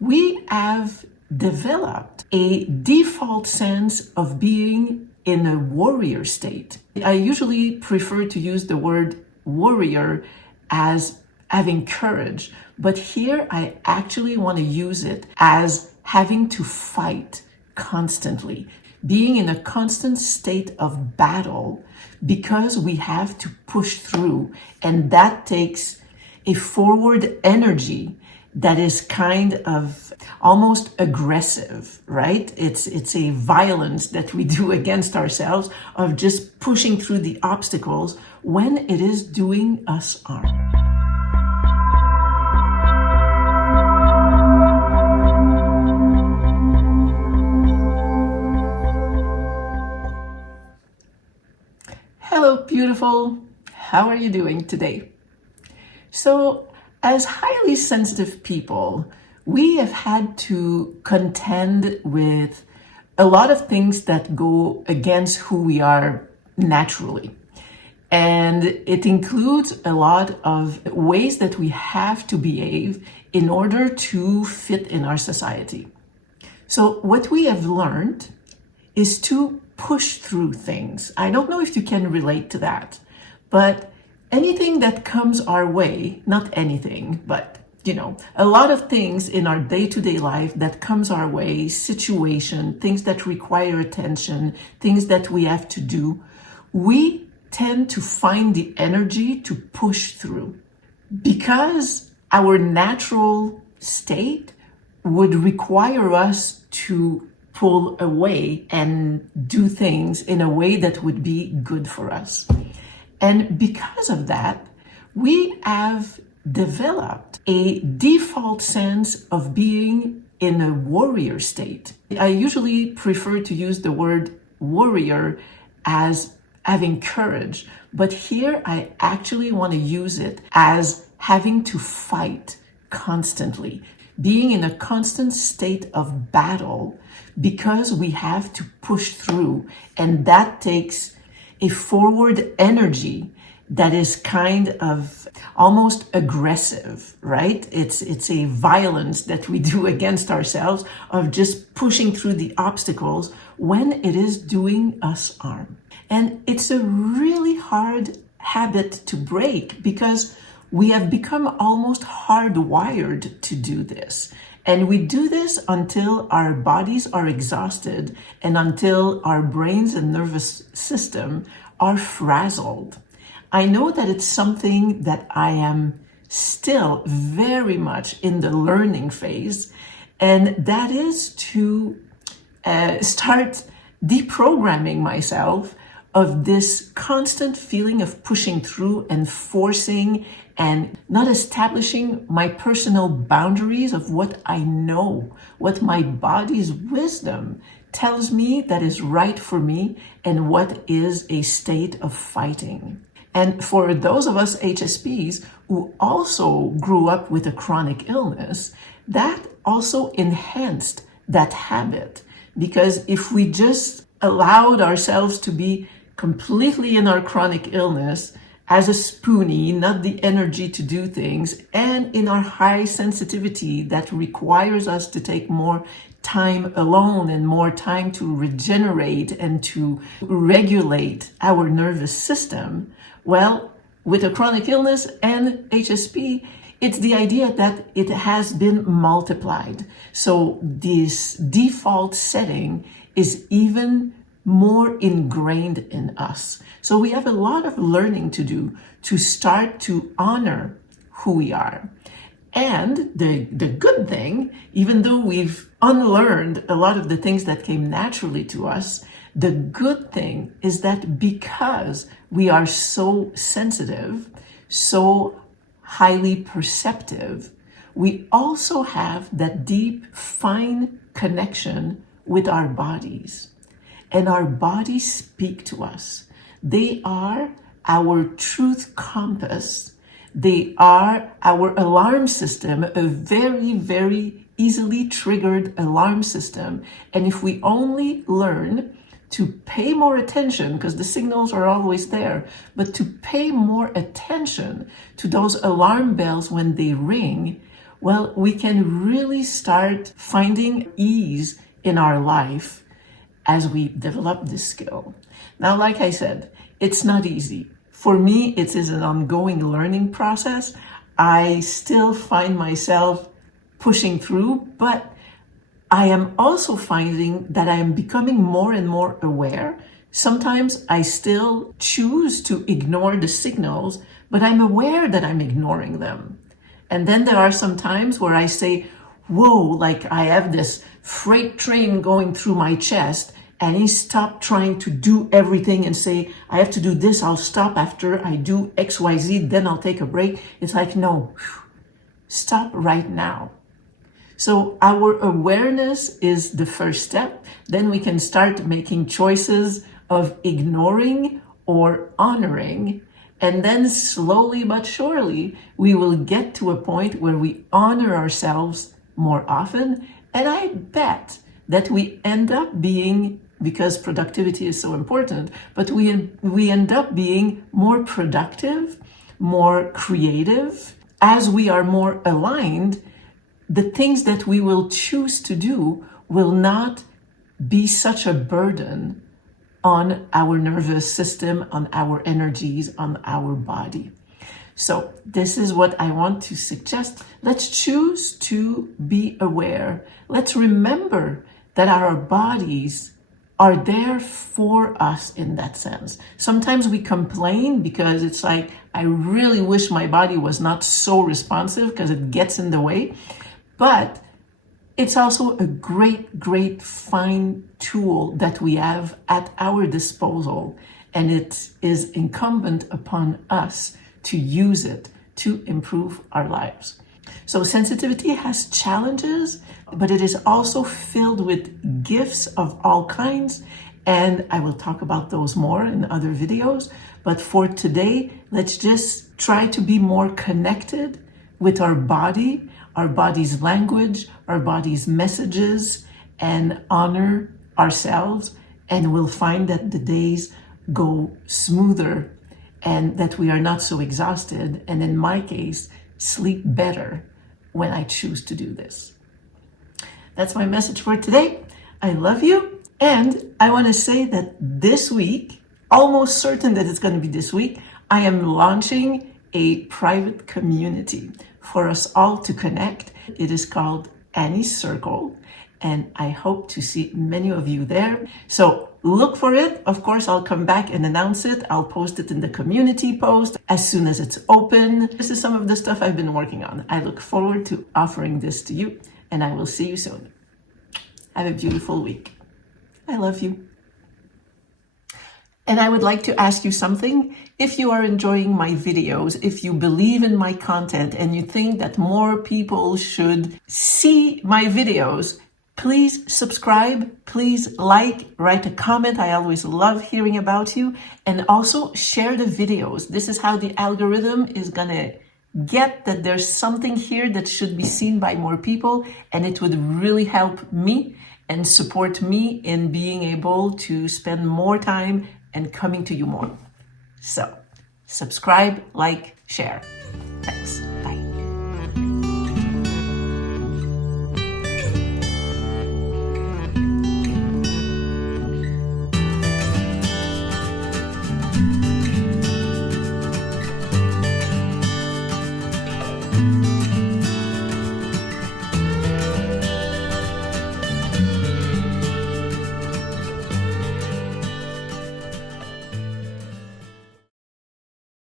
we have developed a default sense of being in a warrior state. I usually prefer to use the word warrior as having courage, but here I actually want to use it as having to fight constantly, being in a constant state of battle because we have to push through, and that takes a forward energy that is kind of almost aggressive, right? It's a violence that we do against ourselves of just pushing through the obstacles when it is doing us harm. Hello, beautiful. How are you doing today? So, as highly sensitive people, we have had to contend with a lot of things that go against who we are naturally. And it includes a lot of ways that we have to behave in order to fit in our society. So what we have learned is to push through things. I don't know if you can relate to that, but anything that comes our way, not anything, but a lot of things in our day-to-day life that comes our way, situation, things that require attention, things that we have to do, we tend to find the energy to push through because our natural state would require us to pull away and do things in a way that would be good for us. And because of that, we have developed a default sense of being in a warrior state. I usually prefer to use the word warrior as having courage, but here I actually want to use it as having to fight constantly, being in a constant state of battle because we have to push through, and that takes a forward energy that is kind of almost aggressive, right? It's a violence that we do against ourselves of just pushing through the obstacles when it is doing us harm. And it's a really hard habit to break because we have become almost hardwired to do this. And we do this until our bodies are exhausted and until our brains and nervous system are frazzled. I know that it's something that I am still very much in the learning phase, and that is to start deprogramming myself of this constant feeling of pushing through and forcing and not establishing my personal boundaries of what I know, what my body's wisdom tells me that is right for me and what is a state of fighting. And for those of us HSPs who also grew up with a chronic illness, that also enhanced that habit. Because if we just allowed ourselves to be completely in our chronic illness as a spoonie, not the energy to do things, and in our high sensitivity that requires us to take more time alone and more time to regenerate and to regulate our nervous system, well, with a chronic illness and HSP, it's the idea that it has been multiplied. So this default setting is even more ingrained in us. So we have a lot of learning to do to start to honor who we are. And the good thing, even though we've unlearned a lot of the things that came naturally to us, the good thing is that because we are so sensitive, so highly perceptive, we also have that deep, fine connection with our bodies. And our bodies speak to us. They are our truth compass. They are our alarm system, a very, very easily triggered alarm system. And if we only learn to pay more attention, because the signals are always there, but to pay more attention to those alarm bells when they ring, well, we can really start finding ease in our life as we develop this skill. Now, like I said, it's not easy. For me, it is an ongoing learning process. I still find myself pushing through, but I am also finding that I am becoming more and more aware. Sometimes I still choose to ignore the signals, but I'm aware that I'm ignoring them. And then there are some times where I say, whoa, like I have this freight train going through my chest, and he stopped trying to do everything and say, I have to do this, I'll stop after I do X, Y, Z, then I'll take a break. It's like, no, stop right now. So our awareness is the first step. Then we can start making choices of ignoring or honoring. And then slowly but surely, we will get to a point where we honor ourselves more often. And I bet that we end up being, because productivity is so important, but we end up being more productive, more creative. As we are more aligned, the things that we will choose to do will not be such a burden on our nervous system, on our energies, on our body. So this is what I want to suggest. Let's choose to be aware. Let's remember that our bodies are there for us in that sense. Sometimes we complain because it's like, I really wish my body was not so responsive because it gets in the way. But it's also a great fine tool that we have at our disposal. And it is incumbent upon us to use it to improve our lives. So sensitivity has challenges, but it is also filled with gifts of all kinds. And I will talk about those more in other videos. But for today, let's just try to be more connected with our body, our body's language, our body's messages, and honor ourselves. And we'll find that the days go smoother and that we are not so exhausted. And in my case, sleep better when I choose to do this. That's my message for today. I love you. And I want to say that this week, almost certain that it's going to be this week, I am launching a private community for us all to connect. It is called Annie's Circle, and I hope to see many of you there. So look for it. Of course, I'll come back and announce it. I'll post it in the community post as soon as it's open. This is some of the stuff I've been working on. I look forward to offering this to you, and I will see you soon. Have a beautiful week. I love you. And I would like to ask you something. If you are enjoying my videos, if you believe in my content and you think that more people should see my videos, please subscribe, please like, write a comment. I always love hearing about you. And also share the videos. This is how the algorithm is gonna get that there's something here that should be seen by more people, and it would really help me and support me in being able to spend more time and coming to you more. So subscribe, like, share. Thanks.